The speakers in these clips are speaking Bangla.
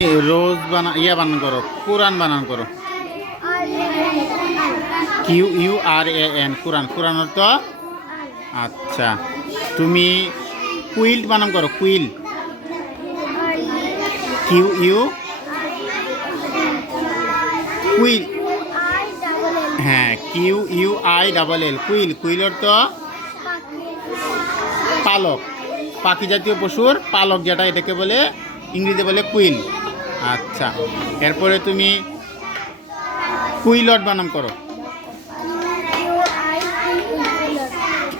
রোজ বানান করো, কোরআন বানান করো। QURAN কোরআন, কোরআন অর্থ। আচ্ছা, তুমি কুইল্ট বানান করো, কুইল। কুইল, হ্যাঁ, QUILL কুইল, কুইল অর্থ পালক, পাখি জাতীয় পশুর পালক যেটা, এটাকে বলে ইংরেজিতে বলে কুইল। আচ্ছা, এরপরে তুমি কুইলট বানান করো।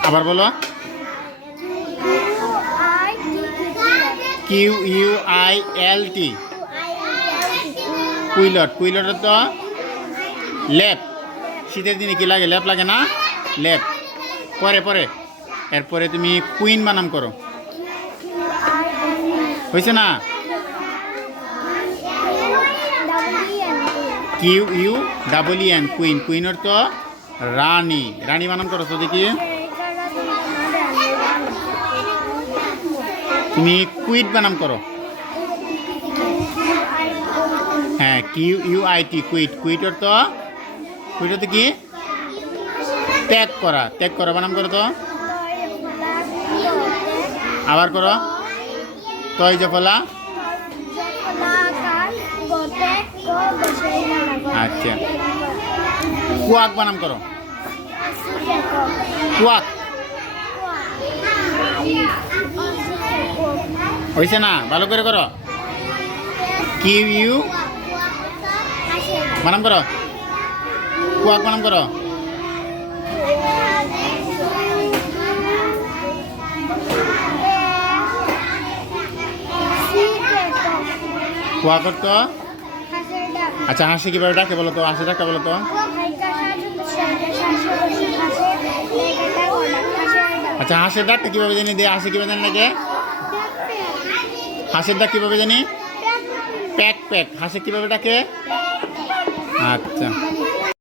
আবার বলো। QUILT কুইলট, কুইলট তো লেপ। শীতের দিনে কি লাগে? লেপ লাগে না? লেপ। পরে পরে এরপরে তুমি কুইন বানান করো। হয়েছে না? QUEN কুইন, কুইনের তো রানী, রানী বানান করো তো দেখি। তুমি কুইট বানান করো। হ্যাঁ, QUIT কুইট, কুইটের তো কুইটের তো কি? ত্যাগ করা, ত্যাগ করা বানান করো তো। আবার করো। তয় জফলা। আচ্ছা, কুয়াক বানান করো। কুয়াক হয়েছে না? ভালো করে করো। QU বানান করো, কুয়াক বানান করো। কুয়াক তো। আচ্ছা, হাসি কিভাবে ডাকে বলো তো? হাসি ডাকে বলো তো। আচ্ছা, হাসির ডাকটা কিভাবে জানি? দিয়ে হাসি কিভাবে জানি লাগে? হাসির ডাক কিভাবে জানি? Pack pack. হাসি কিভাবে ডাকে? আচ্ছা।